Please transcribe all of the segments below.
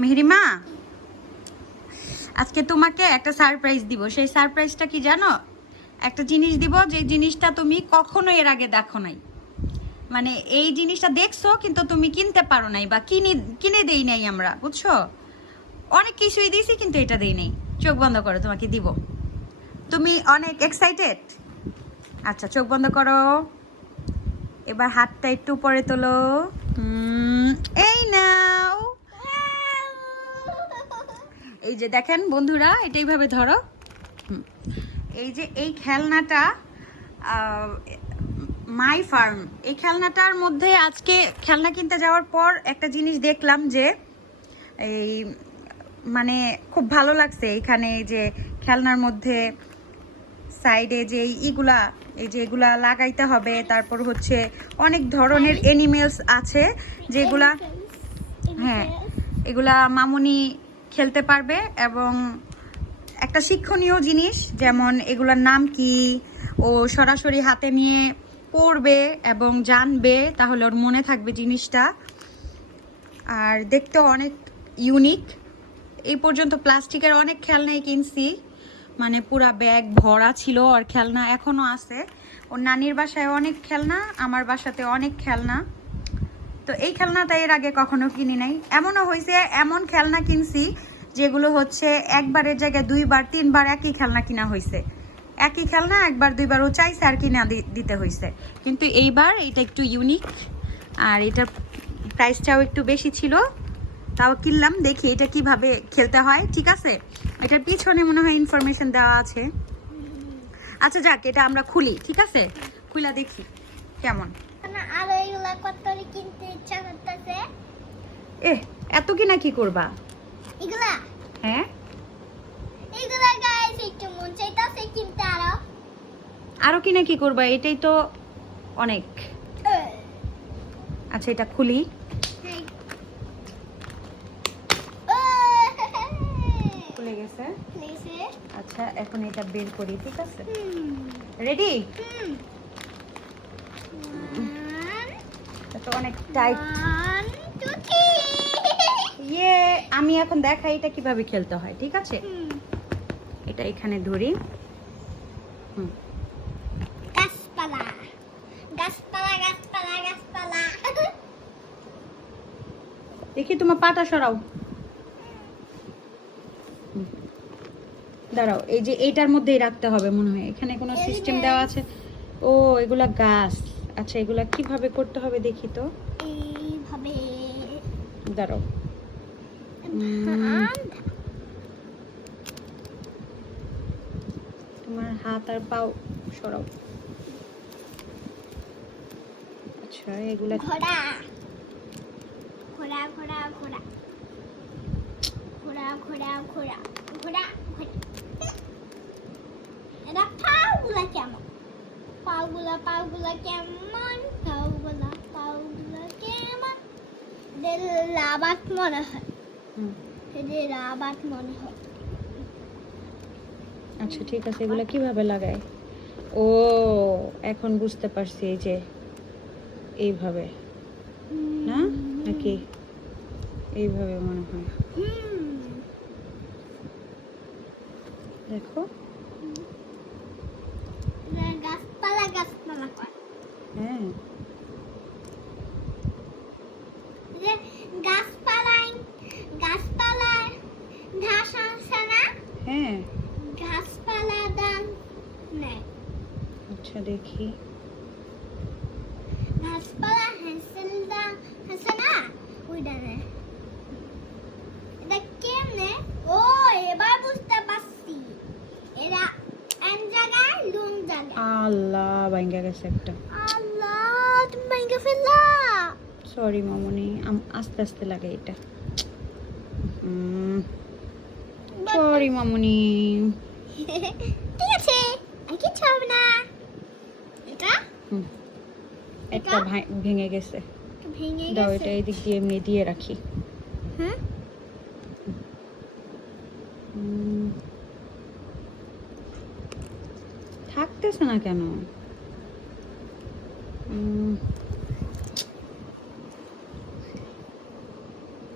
মেহরিমা আজকে তোমাকে একটা সারপ্রাইজ দিব। সেই সারপ্রাইজটা কি জানো? একটা জিনিস দিব, যে জিনিসটা তুমি কখনো এর আগে দেখো নাই। মানে এই জিনিসটা দেখছ, কিন্তু তুমি কিনতে পারো নাই বা কিনে কিনে দেই নাই আমরা, বুঝছ? অনেক কিছুই দিয়েছি কিন্তু এটা দেই নাই। চোখ বন্ধ করো, তোমাকে দিব। তুমি অনেক এক্সাইটেড আচ্ছা চোখ বন্ধ করো। এবার হাতটা একটু উপরে তোলো। এই নাও। এই যে দেখেন বন্ধুরা এটা এইভাবে ধরো। এই যে এই খেলনাটা মাই ফার্ম। এই খেলনাটার মধ্যে আজকে খেলনা কিনতে যাওয়ার পর একটা জিনিস দেখলাম যে এই মানে খুব ভালো লাগছে এখানে এই যে খেলনার মধ্যে সাইডে যে ইগুলা এই যে এগুলা লাগাইতে হবে। তারপর হচ্ছে অনেক ধরনের এনিমেলস আছে যেগুলা হ্যাঁ এগুলা মামুনি খেলতে পারবে এবং একটা শিক্ষণীয় জিনিস, যেমন এগুলার নাম কি, ও সরাসরি হাতে নিয়ে পড়বে এবং জানবে, তাহলে ওর মনে থাকবে জিনিসটা। আর দেখতেও অনেক ইউনিক এই পর্যন্ত প্লাস্টিকের অনেক খেলনাই কিনছি। মানে পুরা ব্যাগ ভরা ছিল আর খেলনা এখনও আছে। ওর নানির বাসায় অনেক খেলনা, আমার বাসাতে অনেক খেলনা। তো এই খেলনাটা এর আগে কখনো কিনি নাই। এমনও হয়েছে, এমন খেলনা কিনছি যেগুলো হচ্ছে একবারের জায়গায় দুইবার, তিনবার একই খেলনা কিনা হয়েছে। একই খেলনা একবার, দুইবার ও চাইছে আর কিনা দিতে হয়েছে। কিন্তু এইবার এটা একটু ইউনিক আর এটার প্রাইসটাও একটু বেশি ছিল। তাও কিনলাম, দেখি এটা কীভাবে খেলতে হয়। ঠিক আছে? এটার পিছনে মনে হয় ইনফরমেশন দেওয়া আছে। আচ্ছা যাক, এটা আমরা খুলি। ঠিক আছে? খুলা দেখি, কেমন? আরও এগুলা কত কিনতে ইচ্ছা করতেছে? এ এত কিনা কি করবা? এগুলা? হ্যাঁ? এগুলা গাইস একটু মন চাইতাছে কিনতে আরও। আরও কিনা কি করবা? এটাই তো অনেক। আচ্ছা এটা খুলি। হ্যাঁ। খুলে গেছে। আচ্ছা এখন এটা বের করি ঠিক আছে? হুম। রেডি অনেক টাইট. ইয়ে আমি এখন দেখাই এটা কীভাবে খেলতে হয় ঠিক আছে? এটা এখানে ধরি। হুম। গাছপালা। গাছপালা গাছপালা গাছপালা। দেখি তোমার পাতা সরাও। দাঁড়াও এই যে এইটার মধ্যেই রাখতে হবে মনে হয়। এখানে কোনো সিস্টেম দেওয়া আছে? ও এগুলা গাছ। আচ্ছা এগুলা কীভাবে করতে হবে দেখি তো? এইভাবে। দাঁড়াও। তোমার হাত আর পাও সরাও। আচ্ছা এগুলা ঘোড়া। ঘোড়া ঘোড়া ঘোড়া। ঘোড়া ঘোড়া ঘোড়া। ঘোড়া ঘোড়া। এটা পাগুলা কেমন? পাগুলা পাগুলা কেমন? পাগুলা পাগুলা কেমন? লাবাত মনে হয়। হুম, এদের লাবাত মনে হয়। আচ্ছা ঠিক আছে এগুলা কীভাবে লাগায়? ও এখন বুঝতে পারছি এই যে এইভাবে। না? নাকি? এইভাবে মনে হয়। দেখো এটা গাছপালা গাছপালা কয় হ্যাঁ যে গাছপালায় গাছপালায় ঘাস আছে না হ্যাঁ গাছপালা দান নেয় আচ্ছা দেখি গাছপালা হ্যান্সেল দান আছে না ওইটা নেয় এটা কেমনে ও এবার বুঝতে পারছি এরা এক জায়গায় লুন আল্লাহ ভাঙ্গা গেছে একটা। আল্লাহ তুমি ফেললা? সরি মামনি আস্তে আস্তে লাগে এটা। সরি মামনি। ঠিক আছে আর কিছু হবে না। একটা ভেঙে গেছে। দাও এটা এদিক দিয়ে এমনি দিয়ে রাখি। হ্যাঁ? থাকতেছে না কেন?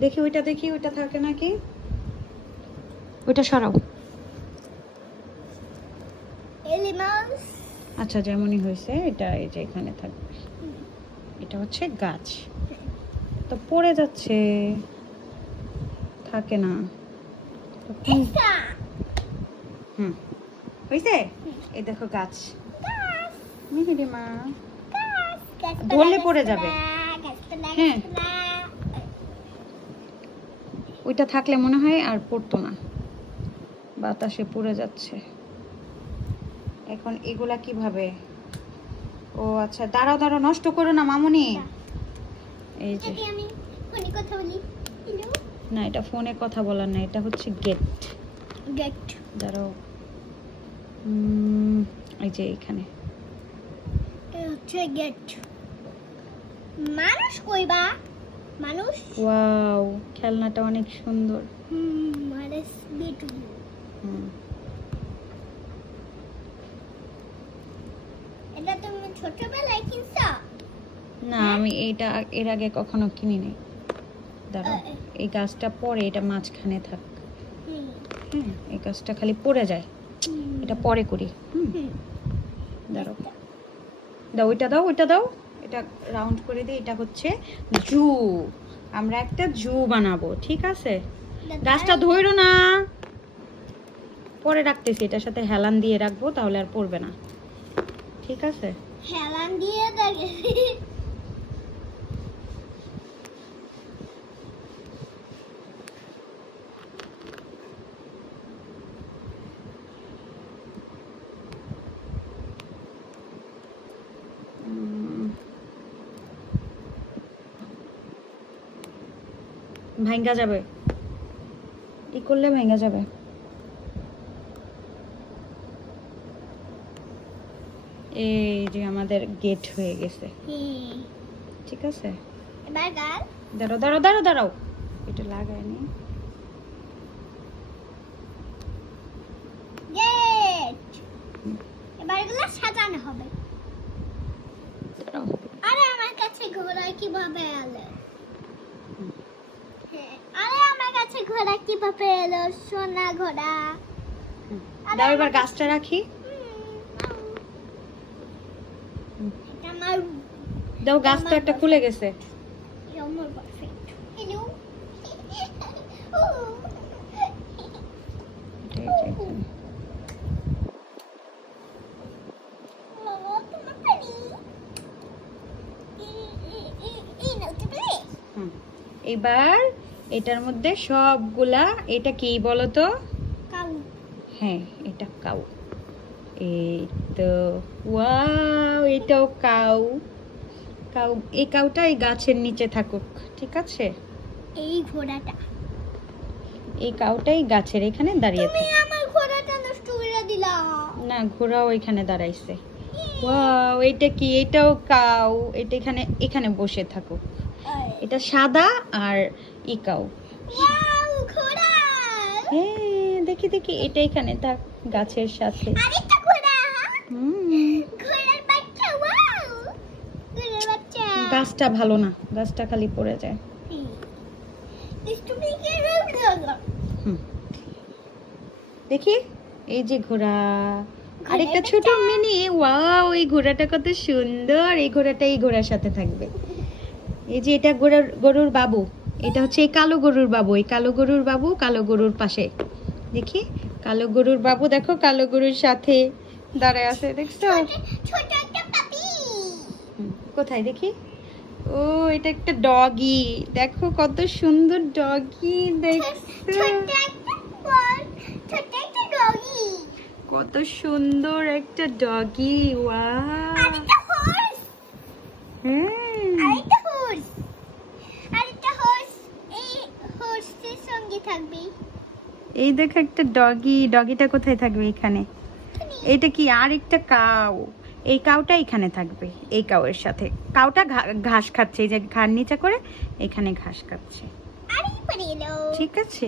দেখি ওইটা দেখি ওইটা থাকে নাকি? ওইটা সরাও। আচ্ছা যেমনই হয়েছে এটা এই যে এখানে থাকবে এটা হচ্ছে গাছ। তো পড়ে যাচ্ছে। থাকে না। হুম। হয়েছে এই দেখো গাছ। মিহিরি মা। ধরলে পড়ে যাবে। হ্যাঁ। ওইটা থাকলে মনে হয় আর পড়তো না। বাতাসে পড়ে যাচ্ছে। এখন এগুলা কীভাবে? ও আচ্ছা দাঁড়াও দাঁড়াও নষ্ট করো না মামুনি। এই যে। আমি কথা না এটা ফোনে কথা বলার না এটা হচ্ছে গেট গেট দাঁড়াও। এই যে এখানে। এটা হচ্ছে গেট মানুষ কইবা মানুষ? ওয়াও খেলনাটা অনেক সুন্দর। হুম বিউটিফুল হুম এটা তুমি ছোটবেলায় কিনছো? না আমি এইটা এর আগে কখনো কিনি নাই দাঁড়াও এই গাছটা পরে এটা মাঝখানে থাক। হুম। হ্যাঁ এই গাছটা খালি পড়ে যায়। এটা পরে করি হুম। দাঁড়াও। দাও ওইটা দাও ওইটা দাও। এটা রাউন্ড করে দিই এটা হচ্ছে জু। আমরা একটা জু বানাবো ঠিক আছে? গাছটা ধইরো না। পরে রাখতেছি এটার সাথে হেলান দিয়ে রাখব তাহলে আর পড়বে না। ঠিক আছে? হেলান দিয়ে দেখে ভাঙ্গা যাবে। ই করলে ভাঙ্গা যাবে। এই যে আমাদের গেট হয়ে গেছে। ঠিক আছে? দাঁড়াও দাঁড়াও দাঁড়াও দাঁড়াও। এটা লাগায়নি গেট সাজানো হবে। আরে আমার কাছে ঘোড়া কীভাবে এলো? হ্যাঁ, আরে আমার কাছে ঘোড়া কীভাবে এলো? সোনা ঘোড়া। দাও এবার গাছটা রাখি হুম, এটা আমার দাও গাছটা একটা খুলে গেছে আমার পারফেক্ট হ্যালো এটা এই যে এখানে। তোমার পানি এই নাও তুমি হুম। এবার এটার মধ্যে সবগুলা এটা কি বলো তো কাউ। হ্যাঁ এটা কাউ। এই তো ওয়াও এটাও কাউ। কাউ এই কাউটা এই গাছের নিচে থাকুক ঠিক আছে? এই ঘোড়াটা। এই কাউটাই গাছের এখানে দাঁড়িয়ে থাকে আমার ঘোড়াটা নষ্ট করে দিলা। না ঘোড়াও এখানে দাঁড়াইছে। ওয়াও এটা কি? এটাও কাউ। এটা এখানে এখানে বসে থাকুক। এটা সাদা আর ই কাউ। হ্যাঁ দেখি দেখি এটা এখানে থাক গাছের সাথে। গাছটা ভালো না গাছটা খালি পড়ে যায়। দেখি এই যে ঘোড়া। ঘোড়ার আরেকটা ছোট মিনি ওয়াও এই ঘোড়াটা কত সুন্দর এই ঘোড়াটা এই ঘোড়ার সাথে থাকবে। এই যে এটা গরুর গরুর বাবু এটা হচ্ছে এই কালো গরুর বাবু এই কালো গরুর বাবু কালো গরুর পাশে। দেখি কালো গরুর বাবু দেখো কালো গরুর সাথে দাঁড়ায় আছে দেখছ? ছোট একটা পাপি কোথায় দেখি? ও এটা একটা ডগি দেখো কত সুন্দর ডগি দেখছ? কত সুন্দর একটা ডগি ওয়াও আরেকটা হর্স হুম। আরেকটা হর্স হর্স এই হর্সের সঙ্গে থাকবে। এই দেখো একটা ডগি ডগিটা কোথায় থাকবে এখানে? এটা কি আর একটা কাউ? এই কাউটা এখানে থাকবে এই কাউয়ের সাথে। কাউটা ঘাস খাচ্ছে এই যে ঘাড় নিচে করে এখানে ঘাস খাচ্ছে। ঠিক আছে।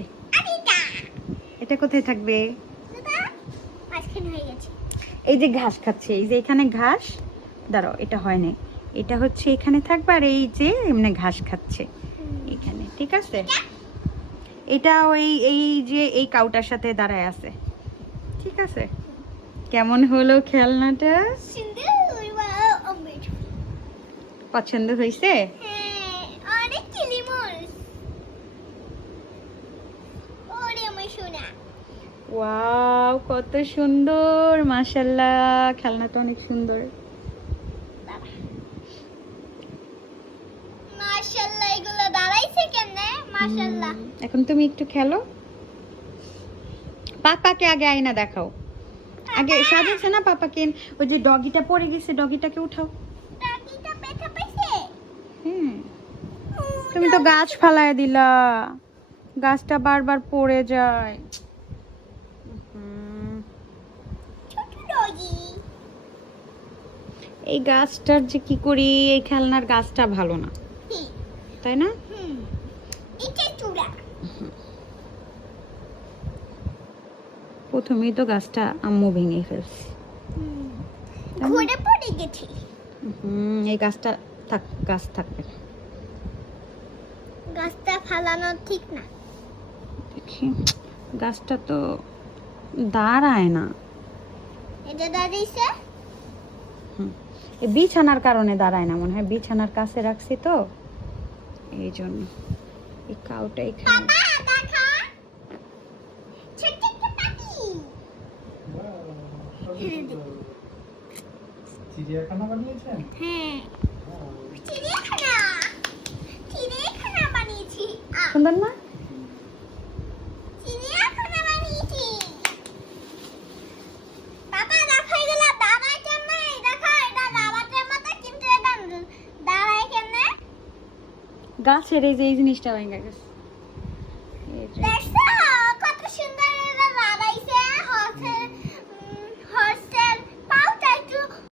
এটা কোথায় থাকবে? এই যে ঘাস খাচ্ছে এই যে এখানে ঘাস। দাঁড়াও এটা হয় না এটা হচ্ছে এখানে থাকবে আর এই যে এমনি ঘাস খাচ্ছে। এখানে ঠিক আছে? এটা ওই এই যে এই কাউটার সাথে দাঁড়ায় আছে। ঠিক আছে? কেমন হলো খেলনাটা? পছন্দ হয়েছে হ্যাঁ ওয়াও কত সুন্দর মাশাল্লাহ খেলনাটা অনেক সুন্দর। মাশাআল্লাহ এগুলো দাঁড়াইছে কেমনে? এখন তুমি একটু খেলো। পাপাকে আগে আয়না দেখাও। আগে সাজাচ্ছে না পাপাকে। ওই যে ডগিটা পড়ে গেছে ডগিটাকে উঠাও। হুম। তুমি তো গাছ ফালায় দিলা। গাছটা বারবার পড়ে যায়। হুম, এই গাছটার যে কি করি এই খেলনার গাছটা ভালো না। তাই না? হুম। এটা চূড়া। প্রথমেই তো গাছটা আম্মু ভেঙে ফেলছে। তাই না? ঘুরে পড়ে গেছে। হুম এই গাছটা থাক গাছ থাকবে। গাছটা ফালানো ঠিক না। দেখি গাছটা তো দাঁড়ায় না। এটা দাঁড়িয়েছে? এই বিছানার কারণে দাঁড়ায় না মনে হয় বিছানার কাছে রাখছি তো। এই জন্য এই কাউটা এখানে বাবা দেখা ছোট্ট একটা পাখি চিড়িয়াখানা বানিয়েছেন? হ্যাঁ। চিড়িয়াখানা? চিড়িয়াখানা বানিয়েছি। সুন্দর না? চিড়িয়াখানা বানিয়েছি। বাবা দেখো এগুলো দাঁড়ায় কেমনে? দেখো এটা দাঁড়াতে মতো কিন্তু এটা দাঁড়ায় কেমনে? গাছের এই যে এই জিনিসটা ভেঙে গেছে। এই যে।